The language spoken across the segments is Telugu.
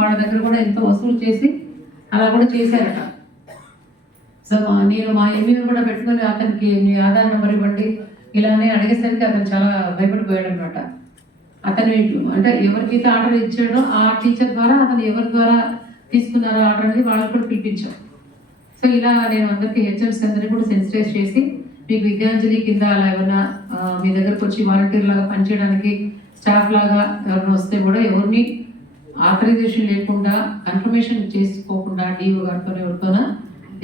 వాళ్ళ దగ్గర కూడా ఎంతో వసూలు చేసి అలా కూడా చేశారట. సో నేను మా ఎంఈఓ కూడా పెట్టుకుని అతనికి మీ ఆధార్ నెంబర్ ఇవ్వండి ఇలానే అడిగేసరికి అతను చాలా భయపడిపోయాడు అనమాట. అతను అంటే ఎవరికైతే ఆర్డర్ ఇచ్చాడో ఆ టీచర్ ద్వారా అతను ఎవరి ద్వారా తీసుకున్నారో ఆర్డర్ అనేది వాళ్ళకి కూడా పిలిపించాం. సో ఇలా నేను అందరికీ హెచ్ఎంస్ అందరినీ కూడా సెన్సిటైజ్ చేసి మీకు విద్యాంజలి కింద అలా ఏమన్నా మీ దగ్గరకు వచ్చి వాలంటీర్ లాగా పనిచేయడానికి స్టాఫ్ లాగా ఎవరైనా వస్తే కూడా ఎవరిని ఆథరైజేషన్ లేకుండా కన్ఫర్మేషన్ చేసుకోకుండా డిఓ గారితో ఎవరితోనా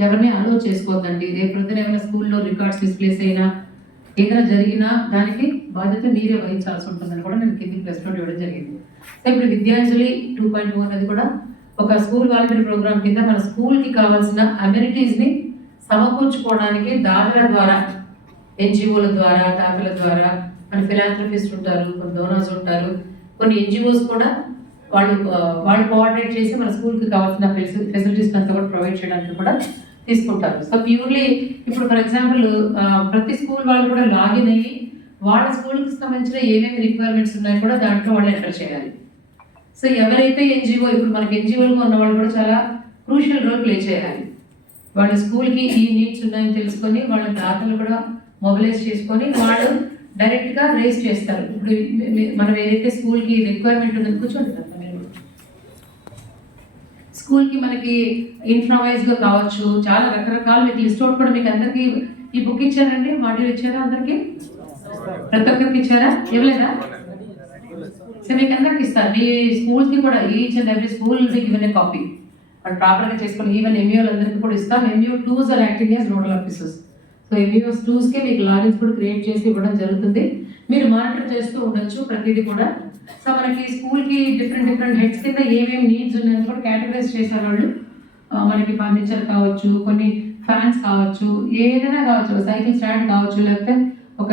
ఎవరిని అలో చేసుకోవద్దండి. రేపు ప్రొద్దున ఏమైనా స్కూల్లో రికార్డ్స్ మిస్ప్లేస్ అయినా ఏదైనా జరిగినా దానికి బాధ్యత మీరే వహించాల్సి ఉంటుందని కూడా నేను కింది ప్రెస్ నోట్ ఇవ్వడం జరిగింది. సో ఇప్పుడు విద్యాంజలి 2.0 అనేది కూడా ఒక స్కూల్ వాలంటీర్ ప్రోగ్రామ్ కింద మన స్కూల్కి కావాల్సిన అమ్యూనిటీస్ని సమకూర్చుకోవడానికి దాతల ద్వారా, ఎన్జిఓల ద్వారా, దాతల ద్వారా, మన ఫిలాంథ్రఫిస్ట్ ఉంటారు, కొన్ని డోనర్స్ ఉంటారు, కొన్ని ఎన్జిఓస్ కూడా వాళ్ళు కోఆర్డినేట్ చేసి మన స్కూల్కి కావాల్సిన ఫెసిలిటీస్ అంతా కూడా ప్రొవైడ్ చేయడానికి కూడా తీసుకుంటారు. సో ప్యూర్లీ ఇప్పుడు ఫర్ ఎగ్జాంపుల్ ప్రతి స్కూల్ వాళ్ళు కూడా లాగిన్ అయ్యి వాళ్ళ స్కూల్కి సంబంధించిన ఏమేమి రిక్వైర్మెంట్స్ ఉన్నాయో కూడా దాంట్లో వాళ్ళు ఎంటర్ చేయాలి. సో ఎవరైతే ఎన్జిఓ ఇప్పుడు మనకి ఎన్జిఓలుగా ఉన్న వాళ్ళు కూడా చాలా క్రూషియల్ రోల్ ప్లే చేయాలి. వాళ్ళ స్కూల్కి ఈ నీడ్స్ ఉన్నాయని తెలుసుకొని వాళ్ళ దాతలు కూడా మొబిలైజ్ చేసుకొని వాళ్ళు డైరెక్ట్గా రేస్ చేస్తారు. ఇప్పుడు మనం ఏదైతే స్కూల్కి రిక్వైర్మెంట్ ఉందని కూర్చోండి, స్కూల్కి మనకి ఇన్ఫ్రావైజ్గా కావచ్చు, చాలా రకరకాల మీకు లిస్ట్ అవుట్ కూడా మీకు అందరికీ ఈ బుక్ ఇచ్చారండి, మాడ్యూల్ ఇచ్చారా అందరికీ? ప్రతి ఒక్కరికి ఇచ్చారా? ఇవ్వలేదా? సో మీకు అందరికి ఇస్తారు. మీ స్కూల్కి కూడా each and every school given a copy and ప్రాపర్గా చేసుకొని ఈవెన్ ఎంఈఓలు అందరికీ కూడా ఇస్తాం. MEO twos are acting as nodal officers. So MEOs టూస్కే మీకు లాగిన్స్ కూడా క్రియేట్ చేసి ఇవ్వడం జరుగుతుంది. మీరు మానిటర్ చేస్తూ ఉండొచ్చు ప్రతిదీ కూడా. సో మనకి స్కూల్కి డిఫరెంట్ హెడ్స్ కింద ఏమేమి నీడ్స్ ఉన్నాయని కూడా కేటగరైజ్ చేశారు వాళ్ళు. మనకి ఫర్నిచర్ కావచ్చు, కొన్ని ఫ్యాన్స్ కావచ్చు, ఏదైనా కావచ్చు, సైకిల్ స్టాండ్ కావచ్చు, లేకపోతే ఒక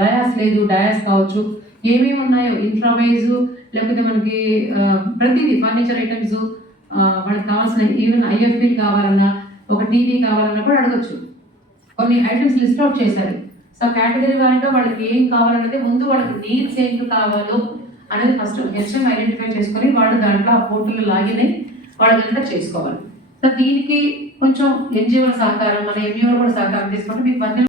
డయాస్ లేదు డయాస్ కావచ్చు, ఏమేమి ఉన్నాయో ఇన్ఫ్రావైజ్, లేకపోతే మనకి ప్రతిదీ ఫర్నిచర్ ఐటమ్స్ వాళ్ళకి కావాల్సిన ఈవెన్ ఐఎఫ్పీ కావాలన్నా, ఒక టీవీ కావాలన్నా కూడా అడగచ్చు. కొన్ని ఐటమ్స్ లిస్ట్ అవుట్ చేశారు. సో కేటగిరీ వారిగా వాళ్ళకి ఏం కావాలనేది ముందు వాళ్ళకి నీడ్స్ ఏం కావాలో అనేది ఫస్ట్ హెచ్ఎం ఐడెంటిఫై చేసుకొని వాళ్ళు దాంట్లో ఆ పోర్టల్లో లాగిన్ అయ్యి వాళ్ళంతా చేసుకోవాలి. సో దీనికి కొంచెం ఎన్జిఓల సహకారం, మన ఎంఈఓ కూడా సహకారం తీసుకుంటే మీకు మధ్యలో